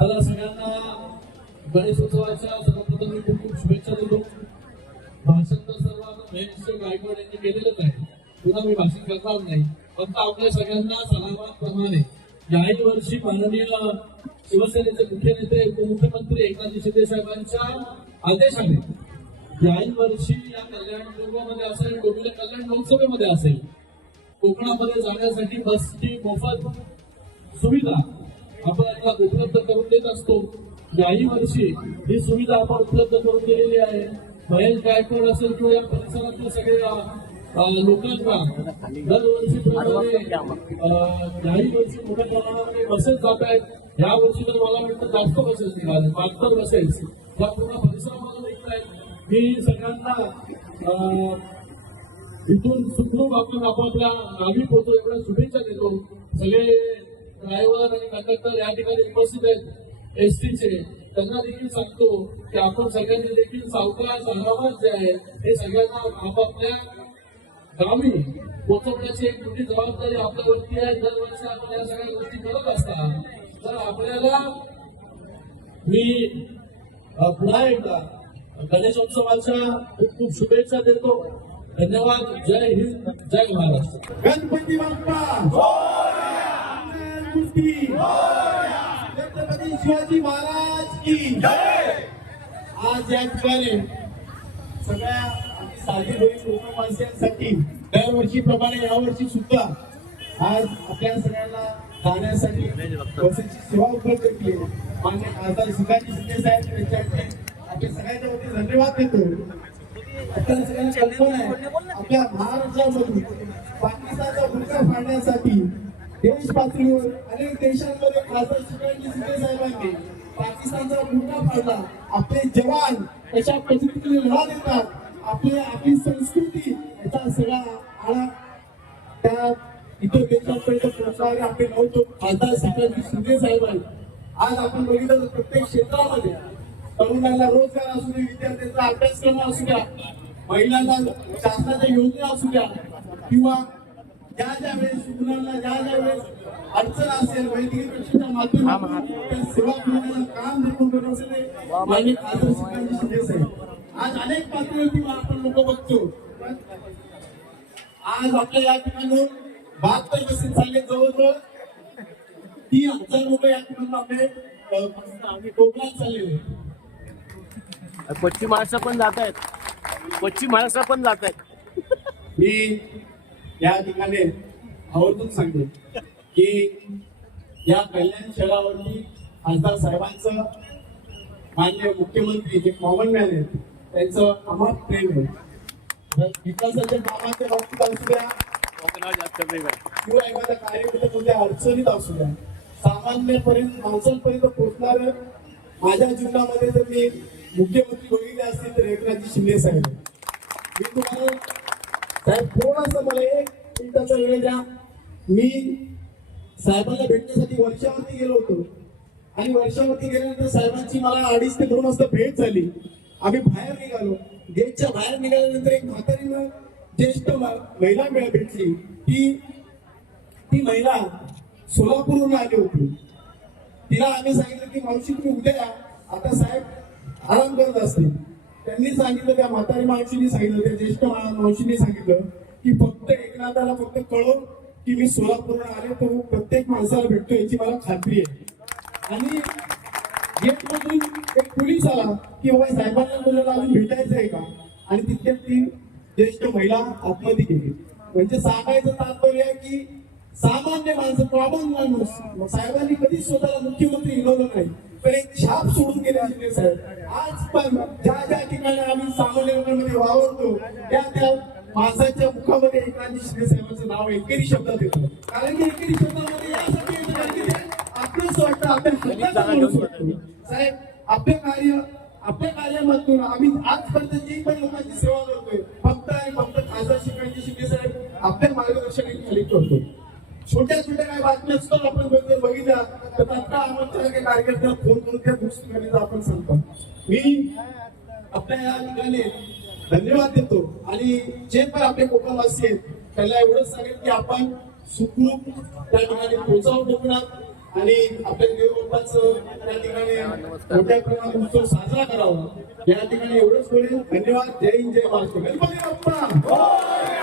मला सगळ्यांना गणेशोत्सवाच्या सर्वप्रथम मी खूप खूप शुभेच्छा देतो. भाषण तर सर्व महेश गायकवाड यांनी केलेलंच आहे. पुन्हा मी भाषण करणार नाही. फक्त आपल्या सगळ्यांना सलामाप्रमाणे. याही वर्षी माननीय शिवसेनेचे मुख्य नेते उपमुख्यमंत्री एकनाथ शिंदे साहेबांच्या आदेशाने याही वर्षी या कल्याण दुर्गामध्ये असेल डोंबिवली कल्याण लोकसभेमध्ये असेल कोकणामध्ये जाण्यासाठी बसची मोफत सुविधा आपण उपलब्ध करून देत असतो. याही वर्षी ही सुविधा आपण उपलब्ध करून दिलेली आहे. महेश गायकवाड असेल किंवा या परिसरातल्या सगळ्या लोकांना दरवर्षी काही वर्षी मोठ्या प्रमाणामध्ये बसेस जात आहेत. ह्या वर्षी तर मला वाटतं जास्त बसेस निघाले बहात्तर बसेस त्या पूर्ण परिसरामध्ये निघत आहेत. मी सगळ्यांना इथून सुखरूप आपण आपापल्या गावी पोहोचू एवढ्या शुभेच्छा देतो. सगळे ड्रायव्हर आणि कंडक्टर या ठिकाणी उपस्थित आहेत. एसटीचे त्यांना देखील सांगतो की आपण सगळ्यांनी देखील सावकाश आरामात जे आहे हे सगळ्यांना आपापल्या गावी पोहोचवण्याची एक मोठी जबाबदारी आपल्यावरती आहे. दरवर्षी आपण या सगळ्या गोष्टी करत असतात तर आपल्याला मी पुन्हा एकदा गणेशोत्सवाच्या खूप खूप शुभेच्छा देतो. धन्यवाद. जय हिंद. जय महाराष्ट्र. गणपती बाप्पा! की। छत्रपती शिवाजी महाराज की। आज या ठिकाणी सगळ्या आम्ही साधी होईल कोकणवासियांसाठी दरवर्षीप्रमाणे यावर्षी सुद्धा आज आपल्या सगळ्यांना जाण्यासाठी बसेची सेवा उपलब्ध केली आहे. मान्य खासदार सुखाजी शिंदे साहेब यांच्याकडे आपल्या सगळ्यांच्या वतीने धन्यवाद देतो. आपल्या सगळ्यांना कल्पना आहे आपल्या महाराष्ट्रामधून पाकिस्तानचा भूमिका फाडण्यासाठी देश पातळीवर अनेक देशांमध्ये खासदार शिवाजी शिंदे साहेबांनी पाकिस्तानचा भूमिका पाडला आपले जवान कशा पद्धतीने लढा देतात आपले आपली संस्कृती याचा सगळा आळा त्या इतर देशांपर्यंत पोहोचणारे आपले नव्हतो खासदार शिवाजी शिंदे साहेब आहेत आज आपण बघितलं तर प्रत्येक क्षेत्रामध्ये तरुणांना रोजगार असू दे विद्यार्थ्यांचा अभ्यासक्रम असू द्या महिलांना शासनाच्या योजना असू द्या किंवा ज्या ज्या वेळेस रुग्णांना ज्या ज्या वेळेस अडचण असेल वैद्यकीय परीक्षेच्या माध्यमातून सेवा पुरवण्याचं काम देखून करत माननीय खासदार श्रीकांत शिंदे साहेब. आज अनेक पातळीवरती आपण लोक बघतो. आज आपल्या या ठिकाणी बहात्तर बसेस चालले जवळजवळ. तीन हजार लोक या ठिकाणी आपले अ, कोकणात चाललेले. पश्चिम महाराष्ट्र पण जात आहेत पश्चिम महाराष्ट्र पण जात आहेत मी या ठिकाणी आवर्जून सांगतो की या कल्याण शहरावरती खासदार साहेबांचं मान्य मुख्यमंत्री जे कॉमन मॅन आहेत त्यांचं अमाप प्रेम आहे. विकासाच्या कामाच्या बाबतीत असू द्या जास्त किंवा एखाद्या कार्यकर्ते कोणत्या अडचणीत असू द्या सामान्यपर्यंत माणसांपर्यंत पोहोचणार माझ्या जीवनामध्ये जर मी मुख्यमंत्री बघितले असतील तर एकनाथजी शिंदे साहेब. मी तुम्हाला थोडंसं मला एक मिनिटाचा वेळ द्या. मी साहेबांना भेटण्यासाठी वर्षावरती गेलो होतो. आणि वर्षावरती गेल्यानंतर साहेबांची मला अडीच ते दोन वाजता भेट झाली. आम्ही बाहेर निघालो. गेटच्या बाहेर निघाल्यानंतर एक म्हातारीनं ज्येष्ठ महिला मिळ भेटली. ती ती महिला सोलापूरहून आली होती. तिला आम्ही सांगितलं की मावशी तुम्ही उद्या आता साहेब आराम करत असतील. त्यांनी सांगितलं त्या म्हातारी मावशीने सांगितलं त्या ज्येष्ठ मावशींनी सांगितलं की फक्त एकनाथाला फक्त कळव की मी सोलापूरला आले तर प्रत्येक माणसाला भेटतो याची मला खात्री आहे. आणि गेटमधून एक पोलीस आला की बाबा साहेबांना मुलाला अजून भेटायचं आहे का? आणि तितक्यात ती ज्येष्ठ महिला आत्महत्या गेली. म्हणजे सांगायचं तात्पर्य आहे की सामान्य माणसं कॉमन माणूस साहेबांनी कधीच स्वतःला मुख्यमंत्री हिलवलं नाही. पण एक छाप सोडून गेले शिंदे साहेब. आज पण ज्या ज्या ठिकाणी आम्ही सामान्य लोकांमध्ये वावरतो त्या त्या माणसाच्या मुखामध्ये एकनाथजी शिंदे साहेबांचं नाव एकेरी शब्दात येतं. कारण की एकेरी शब्दामध्ये यासाठी येतं कारण की ते आपलंच वाटतं आपल्या हक्काचं माणूस वाटतो साहेब आपले कार्य आपल्या कार्यामधून आम्ही आजपर्यंत जी पण लोकांची सेवा करतोय फक्त आणि फक्त खासदार शिकायची शिंदे साहेब आपल्या मार्गदर्शनाखाली करतो छोट्या छोट्या काही बातम्या असतात आपण जर बघितल्या. तर तात्काळ आमच्या काही कार्यकर्त्याला फोन करून त्या दृष्टीकडे आपण सांगतो. मी आपल्या या ठिकाणी धन्यवाद देतो. आणि जे पण आपले कोकणवासी आहेत त्याला एवढंच सांगेल की आपण सुखरूप त्या ठिकाणी पोचाव कोकणात आणि आपल्या देवबाप्पाचं त्या ठिकाणी मोठ्या प्रमाणात उत्सव साजरा करावा. या ठिकाणी एवढंच बोलेल धन्यवाद. जय हिंद जय महाराष्ट्र. गणपती बाप्पा!